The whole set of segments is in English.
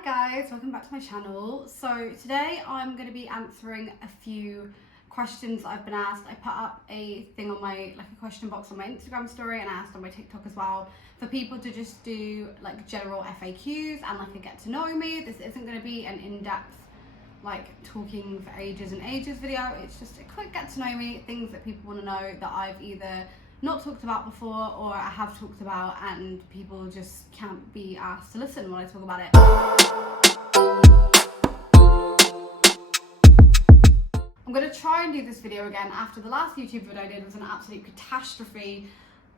Hi guys, welcome back to my channel. So today I'm going to be answering a few questions I've been asked. I put up a thing on my, like a question box on my Instagram story, and I asked on my TikTok as well for people to just do like general FAQs and like a get to know me. This isn't going to be an in-depth like talking for ages and ages video. It's just a quick get to know me, things that people want to know that I've either not talked about before or I have talked about and people just can't be asked to listen when I talk about it. I'm going to try and do this video again after the last YouTube video I did was an absolute catastrophe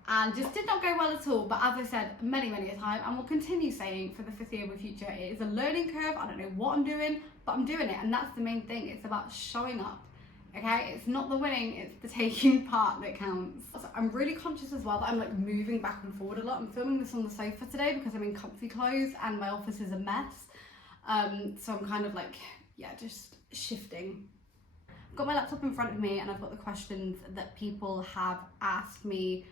and just did not go well at all. But as I said many a time, and will continue saying for the foreseeable future, it is a learning curve. I don't know what I'm doing, but I'm doing it, and that's the main thing. It's about showing up. Okay, it's not the winning, it's the taking part that counts. So I'm really conscious as well that I'm like moving back and forward a lot. I'm filming this on the sofa today because I'm in comfy clothes and my office is a mess. So I'm kind of like, yeah, just shifting. I've got my laptop in front of me and I've got the questions that people have asked me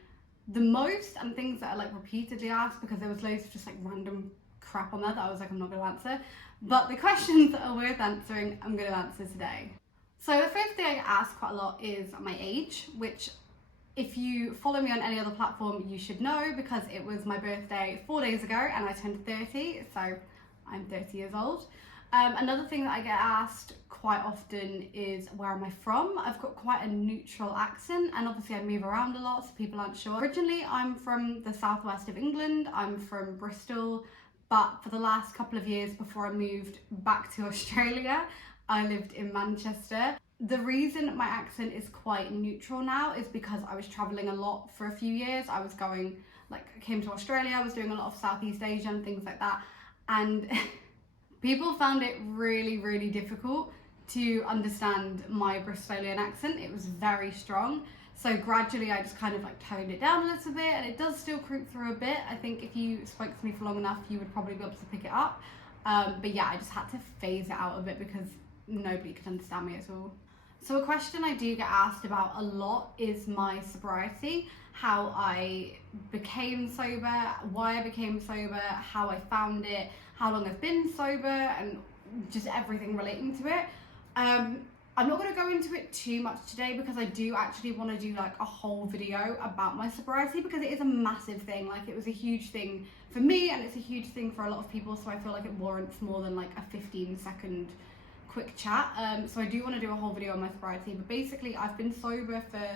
the most and things that are like repeatedly asked, because there was loads of just like random crap on there that I was like, I'm not going to answer. But the questions that are worth answering, I'm going to answer today. So the first thing I get asked quite a lot is my age, which if you follow me on any other platform, you should know because it was my birthday 4 days ago and I turned 30, so I'm 30 years old. Another thing that I get asked quite often is where am I from? I've got quite a neutral accent and obviously I move around a lot so people aren't sure. Originally I'm from the southwest of England, I'm from Bristol, but for the last couple of years before I moved back to Australia, I lived in Manchester. The reason my accent is quite neutral now is because I was traveling a lot for a few years. I was going, like, I came to Australia, I was doing a lot of Southeast Asia and things like that. And people found it really difficult to understand my Bristolian accent. It was very strong. So gradually I just kind of like toned it down a little bit, and it does still creep through a bit. I think if you spoke to me for long enough, you would probably be able to pick it up. But yeah, I just had to phase it out a bit because nobody could understand me at all. So a question I do get asked about a lot is my sobriety, how I became sober, why I became sober, how I found it, how long I've been sober, and just everything relating to it. I'm not going to go into it too much today because I do actually want to do like a whole video about my sobriety, because it is a massive thing. Like, it was a huge thing for me and it's a huge thing for a lot of people, so I feel like it warrants more than like a 15-second quick chat. So I do want to do a whole video on my sobriety, but basically I've been sober for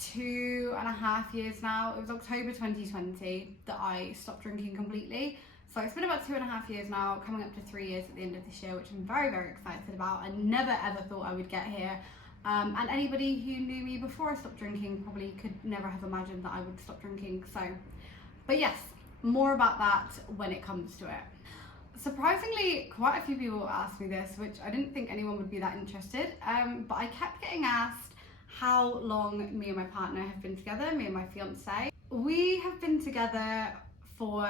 2.5 years now. It was October 2020 that I stopped drinking completely. So it's been about 2.5 years now, coming up to 3 years at the end of this year, which I'm very excited about. I never ever thought I would get here. And anybody who knew me before I stopped drinking probably could never have imagined that I would stop drinking. So, but yes, more about that when it comes to it. Surprisingly, quite a few people asked me this, which I didn't think anyone would be that interested, but I kept getting asked how long me and my partner have been together, me and my fiance. We have been together for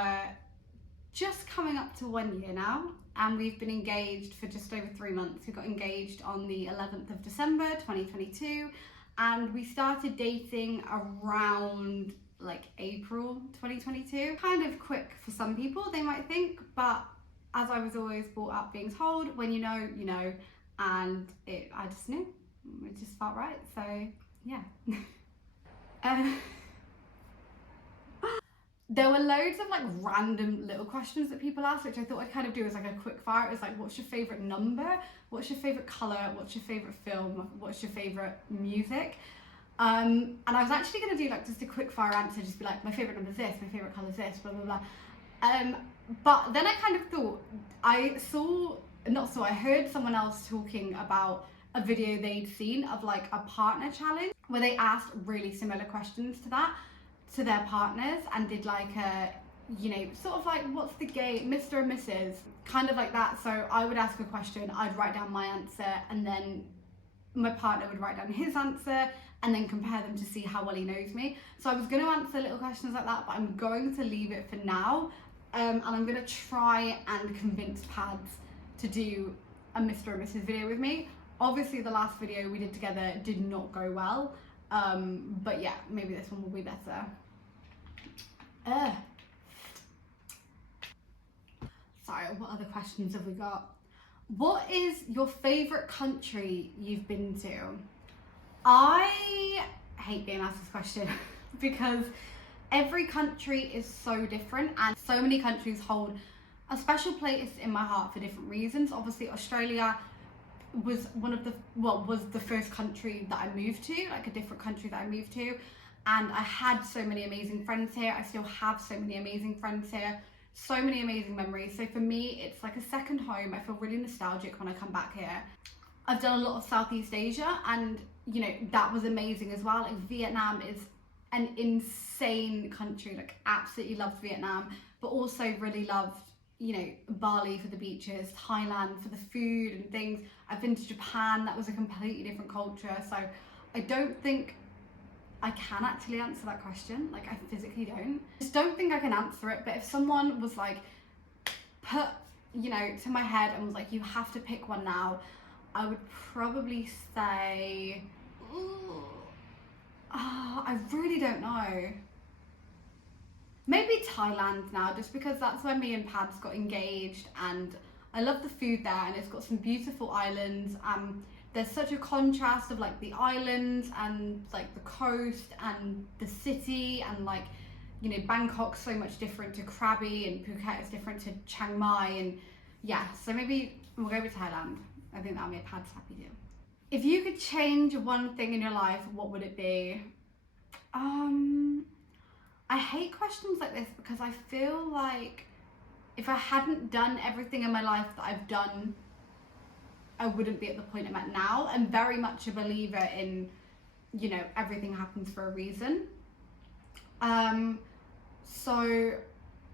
just coming up to 1 year now, and we've been engaged for just over 3 months. We got engaged on the 11th of December 2022, and we started dating around like April 2022. Kind of quick for some people, they might think, but as I was always brought up being told, when you know, and I just knew. It just felt right, so yeah. There were loads of like random little questions that people asked, which I thought I'd kind of do as like a quick fire. It was like, what's your favourite number? What's your favourite colour? What's your favourite film? What's your favourite music? And I was actually going to do like just a quick fire answer, just be like, my favourite number is this, my favourite colour is this, blah blah blah. But then I kind of thought, I heard someone else talking about a video they'd seen of like a partner challenge where they asked really similar questions to that to their partners and did like a, you know, sort of like, what's the gay, Mr. and Mrs, kind of like that. So I would ask a question, I'd write down my answer, and then my partner would write down his answer and then compare them to see how well he knows me. So I was going to answer little questions like that, but I'm going to leave it for now. And I'm going to try and convince Pads to do a Mr. and Mrs video with me. Obviously the last video we did together did not go well, but yeah, maybe this one will be better. Sorry, what other questions have we got? What is your favourite country you've been to? I hate being asked this question because every country is so different and so many countries hold a special place in my heart for different reasons. Obviously, Australia was was the first country that I moved to, like a different country that I moved to. And I had so many amazing friends here. I still have so many amazing friends here. So many amazing memories. So for me, it's like a second home. I feel really nostalgic when I come back here. I've done a lot of Southeast Asia and, you know, that was amazing as well. Like Vietnam is an insane country. Like absolutely loved Vietnam, but also really loved, you know, Bali for the beaches, Thailand for the food and things. I've been to Japan. That was a completely different culture. So I don't think I can actually answer that question. Like I physically don't. Just don't think I can answer it. But if someone was like, put, you know, to my head and was like, you have to pick one now, I would probably say, I really don't know. Maybe Thailand now, just because that's where me and Pads got engaged and I love the food there and it's got some beautiful islands. There's such a contrast of like the islands and like the coast and the city and like, you know, Bangkok's so much different to Krabi and Phuket is different to Chiang Mai and yeah, so maybe we'll go with Thailand. I think that'll make Pads happy too. If you could change one thing in your life, what would it be? I hate questions like this because I feel like if I hadn't done everything in my life that I've done, I wouldn't be at the point I'm at now. I'm very much a believer in, you know, everything happens for a reason. So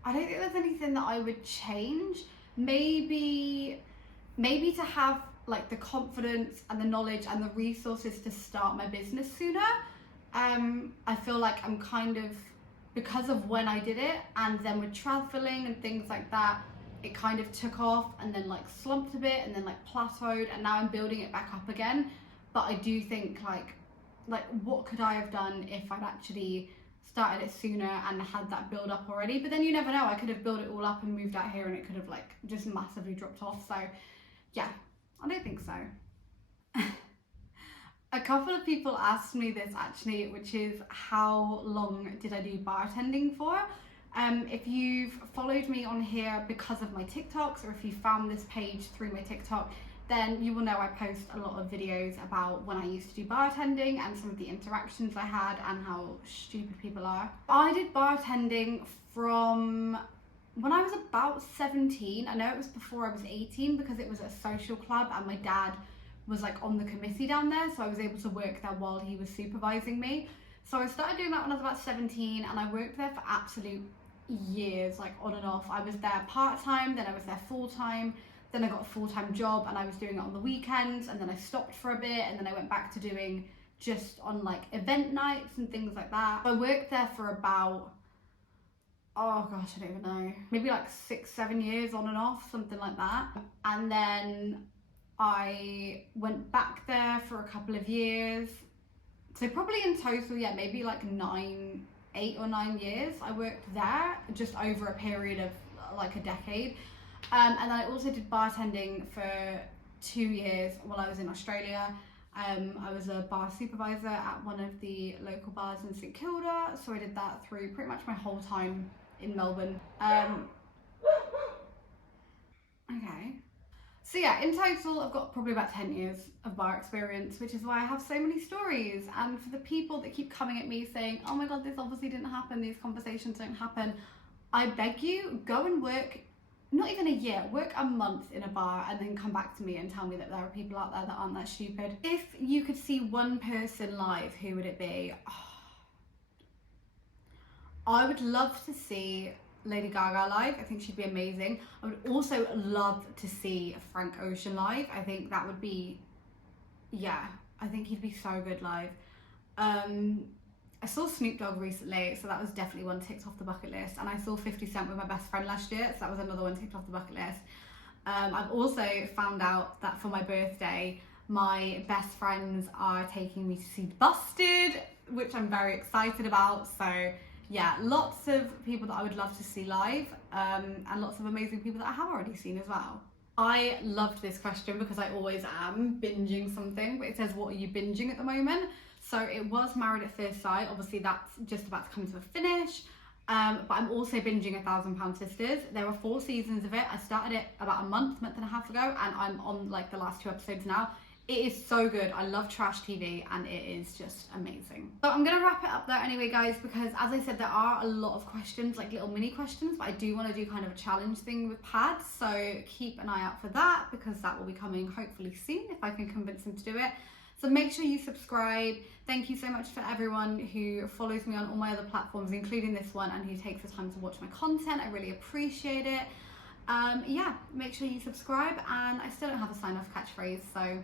I don't think there's anything that I would change. Maybe to have like the confidence and the knowledge and the resources to start my business sooner. I feel like I'm kind of, because of when I did it and then with traveling and things like that, it kind of took off and then like slumped a bit and then like plateaued and now I'm building it back up again. But I do think like what could I have done if I'd actually started it sooner and had that build up already? But then you never know, I could have built it all up and moved out here and it could have like just massively dropped off. So yeah, I don't think so. A couple of people asked me this actually, which is how long did I do bartending for? If you've followed me on here because of my TikToks or if you found this page through my TikTok, then you will know I post a lot of videos about when I used to do bartending and some of the interactions I had and how stupid people are. I did bartending from when I was about 17. I know it was before I was 18 because it was a social club and my dad was like on the committee down there, so I was able to work there while he was supervising me. So I started doing that when I was about 17 and I worked there for absolute years, like on and off. I was there part-time, then I was there full-time, then I got a full-time job and I was doing it on the weekends, and then I stopped for a bit and then I went back to doing just on like event nights and things like that. I worked there for about, oh gosh, I don't even know, maybe like 6-7 years on and off, something like that. And then I went back there for a couple of years. So probably in total, yeah, maybe like 8 or 9 years I worked there, just over a period of like a decade. And then I also did bartending for 2 years while I was in Australia. I was a bar supervisor at one of the local bars in St Kilda, so I did that through pretty much my whole time in Melbourne. Okay. So yeah, in total, I've got probably about 10 years of bar experience, which is why I have so many stories. And for the people that keep coming at me saying, oh my God, this obviously didn't happen, these conversations don't happen, I beg you, go and work, not even a year, work a month in a bar and then come back to me and tell me that there are people out there that aren't that stupid. If you could see one person live, who would it be? Oh, I would love to see Lady Gaga live. I think she'd be amazing. I would also love to see Frank Ocean live. I think that would be, yeah, I think he'd be so good live. I saw Snoop Dogg recently, so that was definitely one ticked off the bucket list. And I saw 50 Cent with my best friend last year, so that was another one ticked off the bucket list. I've also found out that for my birthday, my best friends are taking me to see Busted, which I'm very excited about. So yeah, lots of people that I would love to see live, and lots of amazing people that I have already seen as well. I loved this question because I always am binging something, but it says, what are you binging at the moment? So it was Married at First Sight. Obviously that's just about to come to a finish. But I'm also binging 1,000 Pound Sisters. There are 4 seasons of it. I started it about a month and a half ago, and I'm on like the last 2 episodes now. It is so good. I love trash TV and it is just amazing. So I'm gonna wrap it up there anyway, guys, because as I said, there are a lot of questions, like little mini questions, but I do want to do kind of a challenge thing with pads. So keep an eye out for that, because that will be coming hopefully soon if I can convince them to do it. So make sure you subscribe. Thank you so much for everyone who follows me on all my other platforms, including this one, and who takes the time to watch my content. I really appreciate it. Yeah, make sure you subscribe, and I still don't have a sign-off catchphrase, so